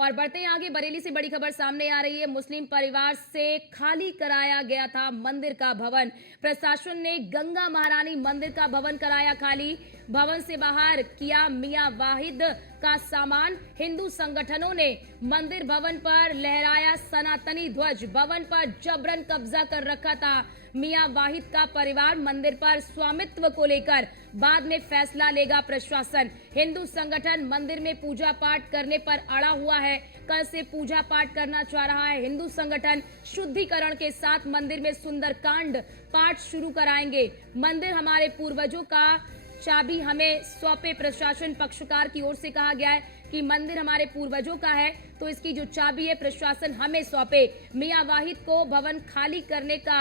और बढ़ते हैं आगे, बरेली से बड़ी खबर सामने आ रही है। मुस्लिम परिवार से खाली कराया गया था मंदिर का भवन। प्रशासन ने गंगा महारानी मंदिर का भवन कराया खाली। भवन से बाहर किया मियां वाहिद का सामान। हिंदू संगठनों ने मंदिर भवन पर लहराया सनातनी ध्वज। भवन पर जबरन कब्जा कर रखा था मियां वाहिद का परिवार। मंदिर पर स्वामित्व को लेकर बाद में फैसला लेगा प्रशासन। हिंदू संगठन मंदिर में पूजा पाठ करने पर अड़ा हुआ है। कल से पूजा पाठ करना चाह रहा है हिंदू संगठन। शुद्धिकरण के साथ मंदिर में सुंदरकांड पाठ शुरू कराएंगे। मंदिर हमारे पूर्वजों का, चाबी हमें सौंपे। प्रशासन पक्षकार की ओर से कहा गया है कि मंदिर हमारे पूर्वजों का है, तो इसकी जो चाबी है प्रशासन हमें सौंपे। मियां वाहिद को भवन खाली करने का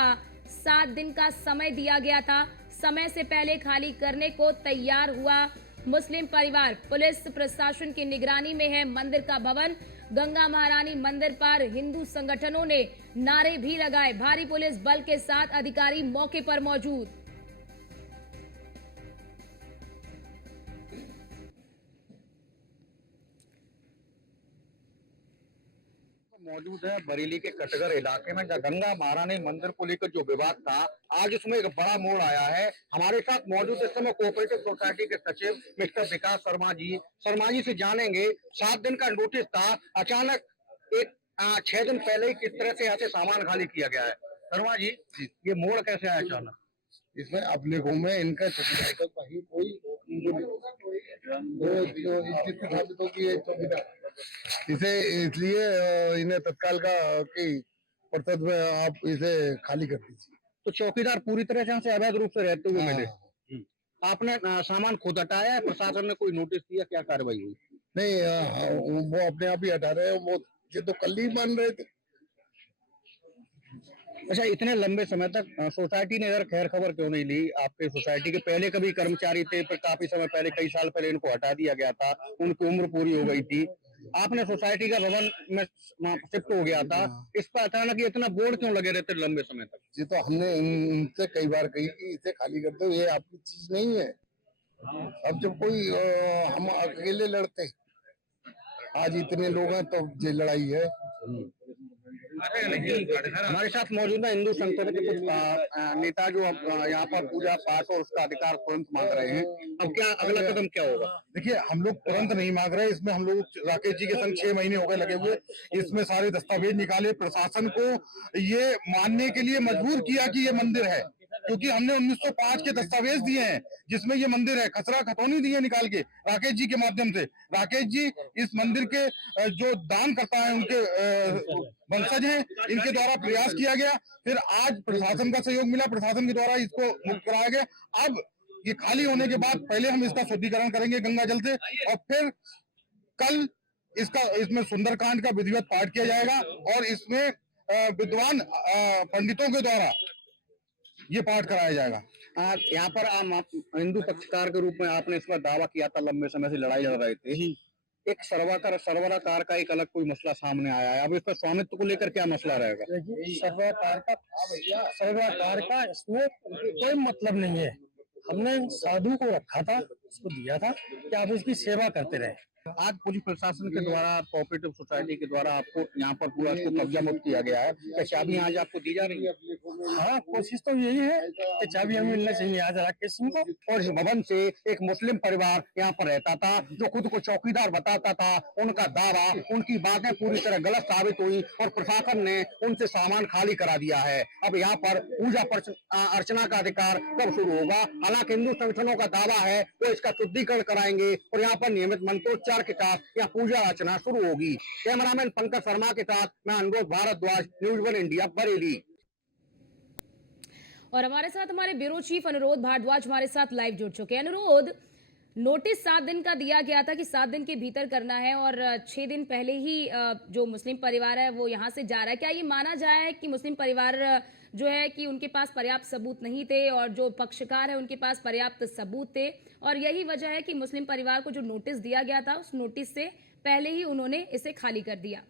7 दिन का समय दिया गया था। समय से पहले खाली करने को तैयार हुआ मुस्लिम परिवार। पुलिस प्रशासन की निगरानी में है मंदिर का भवन। गंगा महारानी मंदिर पर हिंदू संगठनों ने नारे भी लगाए। भारी पुलिस बल के साथ अधिकारी मौके पर मौजूद। मौजूद है बरेली के कटघर इलाके में, जहाँ गंगा महारानी मंदिर को लेकर जो विवाद था, आज उसमें एक बड़ा मोड़ आया है। हमारे साथ मौजूद इस समय कोऑपरेटिव सोसाइटी के सचिव मिस्टर विकास शर्मा जी से जानेंगे। 7 दिन का नोटिस था, अचानक एक 6 दिन पहले ही किस तरह से यहाँ से सामान खाली किया गया है। शर्मा जी, ये मोड़ कैसे आया अचानक? इसमें अभिलेखों में इनका चौकीदार का कहीं कोई स्थिति साबित होगी है चौकीदार। इसे इसलिए इन्हें तत्काल का कि परिषद में आप इसे खाली कर दीजिए। तो चौकीदार पूरी तरह से यहाँ से अवैध रूप से रहते हुए मिले। आपने सामान खुद हटाया है? प्रशासन ने कोई नोटिस दिया? क्या कार्रवाई हुई? नहीं, वो अपने आप ही हटा रहे हैं। वो ये तो कल ही मान रहे थे। अच्छा, इतने लंबे समय तक सोसाइटी ने इधर खैर खबर क्यों नहीं ली? आपके सोसाइटी के पहले कभी कर्मचारी थे, पर काफी समय पहले, कई साल पहले इनको हटा दिया गया था, उनकी उम्र पूरी हो गई थी। आपने सोसाइटी का भवन में शिफ्ट हो गया था, इस पर अचानक इतना बोर्ड क्यों लगे रहते लंबे समय तक? ये तो हमने इनसे कई बार कही कि इसे खाली कर दो, ये आपकी चीज नहीं है। अब जब कोई हम अकेले लड़ते, आज इतने लोग हैं तो ये लड़ाई है। हमारे साथ मौजूद है हिंदू संगठन के कुछ नेता जो अब यहाँ पर पूजा पाठ और उसका अधिकार तुरंत मांग रहे हैं। अब क्या अगला कदम क्या होगा? देखिए, हम लोग तुरंत नहीं मांग रहे। इसमें हम लोग राकेश जी के संग 6 महीने हो गए लगे हुए। इसमें सारे दस्तावेज निकाले, प्रशासन को ये मानने के लिए मजबूर किया कि ये मंदिर है, क्योंकि हमने 1905 के दस्तावेज दिए हैं जिसमें ये मंदिर है। खसरा खतौनी दिए निकाल के राकेश जी के माध्यम से। राकेश जी इस मंदिर के जो दान करता है उनके वंशज हैं, इनके द्वारा प्रयास किया गया। फिर आज प्रशासन का सहयोग मिला, प्रशासन के द्वारा इसको मुक्त कराया गया। अब ये खाली होने के बाद पहले हम इसका शुद्धिकरण करेंगे गंगा जल से, और फिर कल इसमें सुंदरकांड का विधिवत पाठ किया जाएगा और इसमें विद्वान पंडितों के द्वारा ये पाठ कराया जाएगा। यहाँ पर आप हिंदू पक्षकार के रूप में आपने इस पर दावा किया था, लंबे समय से लड़ाई लड़ रहे थे। एक सर्वराकार का एक अलग कोई मसला सामने आया है। अब इसका स्वामित्व को लेकर क्या मसला रहेगा? सर्वाकार का था भैया, सर्वाकार का इसमें कोई मतलब नहीं है। हमने साधु को रखा था, उसको दिया था कि आप इसकी सेवा करते रहे। आज पुलिस प्रशासन के द्वारा, कोऑपरेटिव सोसाइटी के द्वारा आपको यहाँ पर पूरा इसको कब्जा मुक्त किया गया है। क्या चाबी आज आपको दी जा रही है? हाँ, कोशिश तो यही है कि चाबी हमें मिलना चाहिए आज राकेश सिंह को। और इस भवन से एक मुस्लिम परिवार यहाँ पर रहता था, जो खुद को चौकीदार बताता था। उनका दावा, उनकी बातें पूरी तरह गलत साबित हुई और प्रशासन ने उनसे सामान खाली करा दिया है। अब यहाँ पर पूजा अर्चना का अधिकार कब शुरू होगा? हालांकि हिंदू संगठनों का दावा है वो इसका शुद्धिकरण कराएंगे और यहाँ पर नियमित मंत्रोच्चार के साथ यहाँ पूजा अर्चना शुरू होगी। कैमरामैन पंकज शर्मा के साथ मैं अनुरोध भारद्वाज, न्यूज़ 1 इंडिया, बरेली। और हमारे साथ हमारे ब्यूरो चीफ अनुरोध भारद्वाज हमारे साथ लाइव जुड़ चुके हैं। अनुरोध, नोटिस 7 दिन का दिया गया था कि 7 दिन के भीतर करना है, और 6 दिन पहले ही जो मुस्लिम परिवार है वो यहाँ से जा रहा है। क्या ये माना जाए कि मुस्लिम परिवार जो है कि उनके पास पर्याप्त सबूत नहीं थे और जो पक्षकार है उनके पास पर्याप्त सबूत थे, और यही वजह है कि मुस्लिम परिवार को जो नोटिस दिया गया था उस नोटिस से पहले ही उन्होंने इसे खाली कर दिया?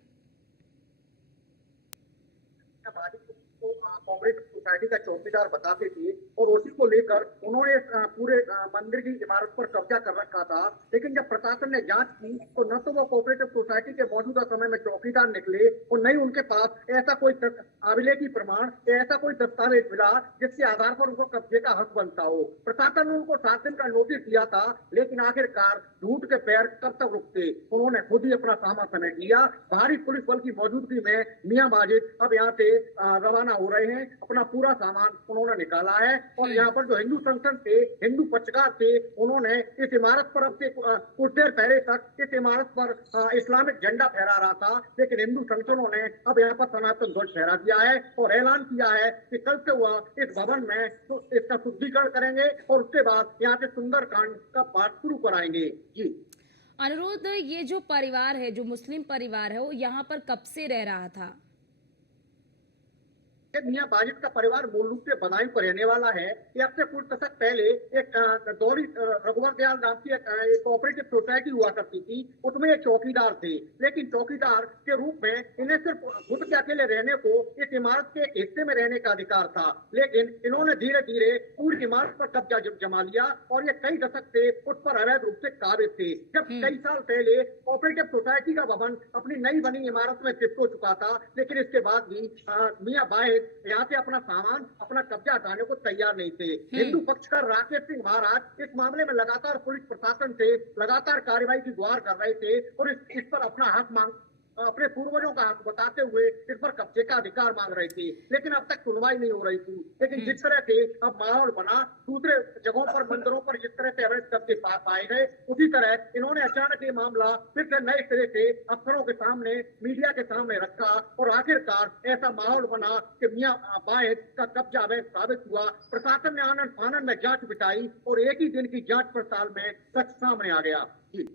सोसाइटी का चौकीदार बताते थे और उसी को लेकर उन्होंने पूरे मंदिर की इमारत पर कब्जा कर रखा था। लेकिन जब प्रशासन ने जांच की तो न तो वो कोऑपरेटिव सोसाइटी के मौजूदा समय में चौकीदार निकले और न ही उनके पास ऐसा कोई अभिलेखी प्रमाण या ऐसा कोई दस्तावेज मिला जिसके आधार पर उनको कब्जे का हक बनता हो। प्रशासन ने उनको 7 दिन का नोटिस दिया था, लेकिन आखिरकार झूठ के पैर कब तक रुकते, उन्होंने खुद ही अपना सामान समेट लिया। भारी पुलिस बल की मौजूदगी में मियां माजिद अब यहाँ से रवाना हो रहे हैं। अपना पूरा सामान उन्होंने निकाला है और यहाँ पर जो हिंदू संगठन थे, हिंदू पक्षकार थे, उन्होंने इस इमारत पर अब से कुछ देर पहले तक इस इमारत पर इस्लामिक झंडा फहरा रहा था, लेकिन हिंदू संगठनों ने अब यहाँ पर सनातन ध्वज फहरा दिया है और ऐलान किया है कि कल से हुआ इस भवन में तो इसका शुद्धिकरण करेंगे और उसके बाद यहाँ से सुंदरकांड का पाठ शुरू कराएंगे। जी अनुरोध, ये जो परिवार है, जो मुस्लिम परिवार है, वो यहाँ पर कब से रह रहा था? मियां माजिद का परिवार मूल रूप से बदायूं पर रहने वाला है। ये अब से कुछ दशक पहले एक दौरी रघुवर दयाल नाम की एक कोऑपरेटिव सोसाइटी हुआ करती थी, उसमें ये चौकीदार थे। लेकिन चौकीदार के रूप में इन्हें सिर्फ खुद के अकेले रहने को इस इमारत के एक हिस्से में रहने का अधिकार था, लेकिन इन्होंने धीरे धीरे पूरी इमारत पर कब्जा जमा लिया और ये कई दशक से उस पर अवैध रूप से काबिज थे। जब कई साल पहले कोऑपरेटिव सोसाइटी का भवन अपनी नई बनी इमारत में शिफ्ट हो चुका था, लेकिन इसके बाद भी मियां बाहिद यहाँ से अपना सामान, अपना कब्जा हटाने को तैयार नहीं थे। हिंदू पक्षकार राकेश सिंह महाराज इस मामले में लगातार पुलिस प्रशासन से लगातार कार्रवाई की गुहार कर रहे थे और इस पर अपना हक अपने पूर्वजों का हक बताते हुए इस पर कब्जे का अधिकार मांग रहे थे, लेकिन अब तक सुनवाई नहीं हो रही थी। लेकिन जिस तरह से अब माहौल बना, दूसरे जगहों पर, मंदिरों पर जिस तरह से अवैध कब्जे पाए गए, उसी तरह इन्होंने अचानक ये मामला फिर से नए सिरे से अफसरों के सामने, मीडिया के सामने रखा और आखिरकार ऐसा माहौल बना कि मियां बाहिद का कब्जा अवैध साबित हुआ। प्रशासन ने आनंद में जांच बिठाई और एक ही दिन की जांच पड़ताल में सच सामने आ गया। जी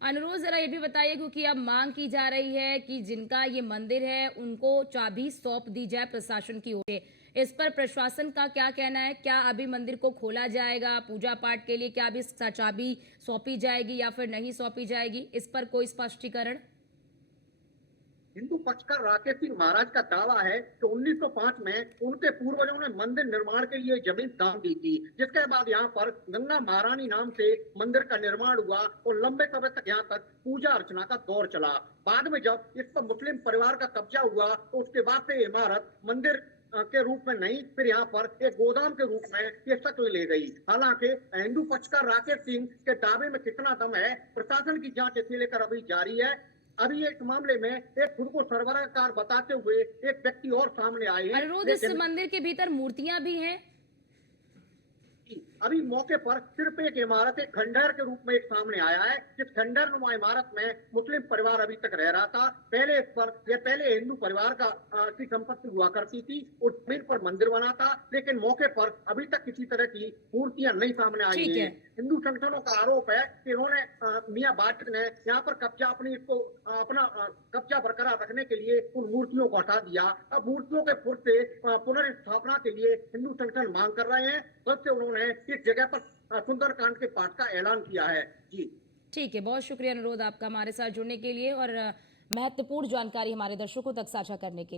अनुरोध, जरा ये भी बताइए, क्योंकि अब मांग की जा रही है कि जिनका ये मंदिर है उनको चाबी सौंप दी जाए प्रशासन की ओर से। इस पर प्रशासन का क्या कहना है? क्या अभी मंदिर को खोला जाएगा पूजा पाठ के लिए? क्या अभी चाबी सौंपी जाएगी या फिर नहीं सौंपी जाएगी? इस पर कोई स्पष्टीकरण? हिंदू पक्षकार राकेश सिंह महाराज का दावा है कि 1905 में उनके पूर्वजों ने मंदिर निर्माण के लिए जमीन दान दी थी, जिसके बाद यहाँ पर गंगा महारानी नाम से मंदिर का निर्माण हुआ और लंबे समय तक यहाँ तक पूजा अर्चना का दौर चला। बाद में जब इस पर मुस्लिम परिवार का कब्जा हुआ तो उसके बाद से इमारत मंदिर के रूप में नहीं, फिर यहाँ पर एक गोदाम के रूप में ये शक्ल ले गई। हालांकि हिंदू पक्षकार राकेश सिंह के दावे में कितना दम है, प्रशासन की जांच इसे लेकर अभी जारी है। अभी इस मामले में एक खुद को सरबराहकार बताते हुए एक व्यक्ति और सामने आए हैं। अनुरोध, इस मंदिर के भीतर मूर्तियां भी हैं? अभी मौके पर सिर्फ एक इमारत, एक खंडहर के रूप में एक सामने आया है। जिस खंडहर नुमा इमारत में मुस्लिम परिवार अभी तक रह रहा था, पहले इस पर पहले हिंदू परिवार का की संपत्ति हुआ करती थी, उस जमीन पर मंदिर बना था, लेकिन मौके पर अभी तक किसी तरह की मूर्तियां नहीं सामने आई हैं। हिंदू संगठनों का आरोप है कि इन्होंने मियां बाजिद ने यहाँ पर कब्जा अपना कब्जा बरकरार रखने के लिए उन मूर्तियों को हटा दिया। अब मूर्तियों के फिर से पुनर्स्थापना के लिए हिंदू संगठन मांग कर रहे हैं। कल से उन्होंने इस जगह पर सुंदरकांड के पाठ का ऐलान किया है। जी ठीक है, बहुत शुक्रिया अनुरोध आपका हमारे साथ जुड़ने के लिए और महत्वपूर्ण जानकारी हमारे दर्शकों तक साझा करने के लिए।